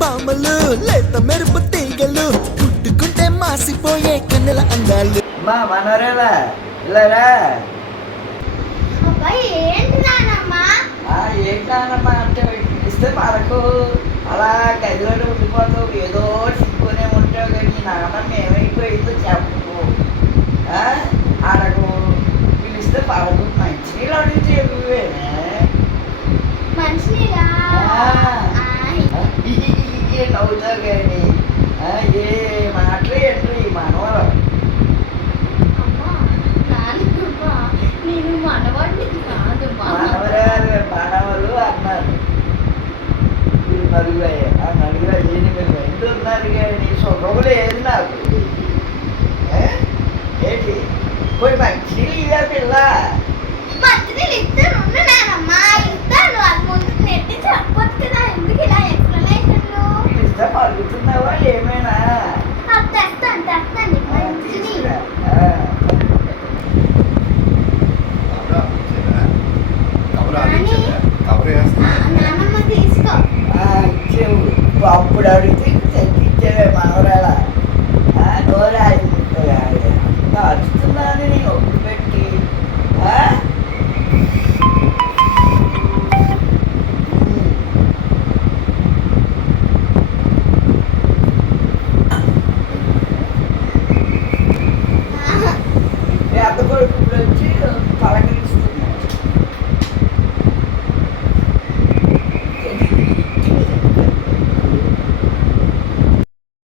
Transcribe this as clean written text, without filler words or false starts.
బామలు లేత మెరుపు తీగలు పుట్టుకుంటే మాసిపోయే కన్నెల అందాలు. మా మనోరేలా ఇలారా ఏంటి నానమ్మా ఏంటమ్మా అంటే ఇస్తే మనకు అలా గదిలోనే ఉండిపోతావు, ఏదో సిక్కునే ఉంటావు. కానీ నాన్నమ్మ ఏమైపోయిందో చెప్పు, అడగు. పిలిస్తే పడకు, మంచినీళ్ళు అడిగి చెప్పువేమే. మంచినీరా నవ్వుతావు కానీ ఏ మాటలు ఏంటో ఈ మనవరం. నేను మనవాడిని కాదు మనవలు అన్నారు. నలుగురు ఆ నలుగురు 8 మంది ఉన్నారు కానీ సుఖము లేదు నాకు. ఏంటి పోయి మంచినీళ్ళు ఇదే పిల్ల. మంచినీళ్ళు ఇస్తాను నానమ్మా, ఇస్తాను. అది ముందు నెట్టి చెప్పొచ్చు కదా, ఎందుకు ఇలా ఎక్స్ప్లెనేషన్లు? పిలిస్తే పలుకుతున్నావా ఏమైనా? తెస్తాను మంచినీళ్ళు. నానమ్మ తీసుకో. ఇచ్చేవు అప్పుడు అడిగితే తెప్పించేవే మనవరాల. నోరా